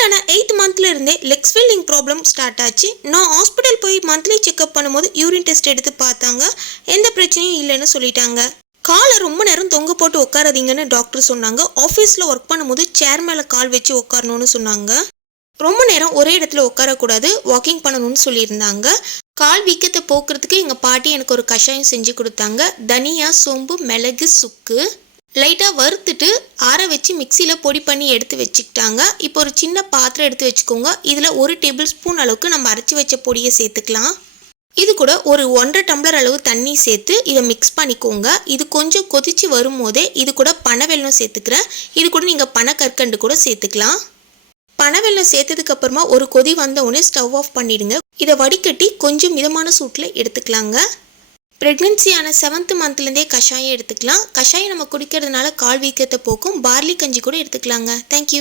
Pregnant ஆன 8th மந்த்ல இருந்தே லெக் ஸ்வெல்லிங் ப்ராப்ளம் ஸ்டார்ட் ஆச்சு. நான் ஹாஸ்பிட்டல் போய் மந்த்லி செக்அப் பண்ணும்போது யூரின் டெஸ்ட் எடுத்து பார்த்தாங்க. எந்த பிரச்சனையும் இல்லைன்னு சொல்லிட்டாங்க. காலை ரொம்ப நேரம் தொங்க போட்டு உட்காராதீங்கன்னு டாக்டர் சொன்னாங்க. ஆஃபீஸில் ஒர்க் பண்ணும்போது சேர் மேலே கால் வச்சு உட்காரணும்னு சொன்னாங்க. ரொம்ப நேரம் ஒரே இடத்துல உட்காரக்கூடாது, வாக்கிங் பண்ணணும்னு சொல்லியிருந்தாங்க. கால் வீக்கத்தை போக்குறதுக்கு எங்கள் பாட்டி எனக்கு ஒரு கஷாயம் செஞ்சு கொடுத்தாங்க. தனியா, சோம்பு, மிளகு, சுக்கு லைட்டாக வறுத்துட்டு ஆற வச்சு மிக்சியில் பொடி பண்ணி எடுத்து வச்சுக்கிட்டாங்க. இப்போ ஒரு சின்ன பாத்திரம் எடுத்து வச்சுக்கோங்க. இதில் 1 டேபிள் ஸ்பூன் அளவுக்கு நம்ம அரைச்சி வச்ச பொடியை சேர்த்துக்கலாம். இது கூட ஒரு 1.5 டம்ளர் அளவு தண்ணி சேர்த்து இதை மிக்ஸ் பண்ணிக்கோங்க. இது கொஞ்சம் கொதிச்சு வரும்போதே இது கூட பனவெல்லம் சேர்த்துக்கிறேன். இது கூட நீங்கள் பனக்கற்கண்டு கூட சேர்த்துக்கலாம். பனவெல்லம் சேர்த்ததுக்கு அப்புறமா ஒரு கொதி வந்த உடனே ஸ்டவ் ஆஃப் பண்ணிடுங்க. இதை வடிகட்டி கொஞ்சம் மிதமான சூட்டில் எடுத்துக்கலாங்க. ப்ரெக்னென்சியான 7th மந்த்லேருந்தே கஷாயம் எடுத்துக்கலாம். கஷாயம் நம்ம குடிக்கிறதுனால கால் வீக்கத்தை போக்கும். பார்லி கஞ்சி கூட எடுத்துக்கலாங்க. தேங்க்யூ.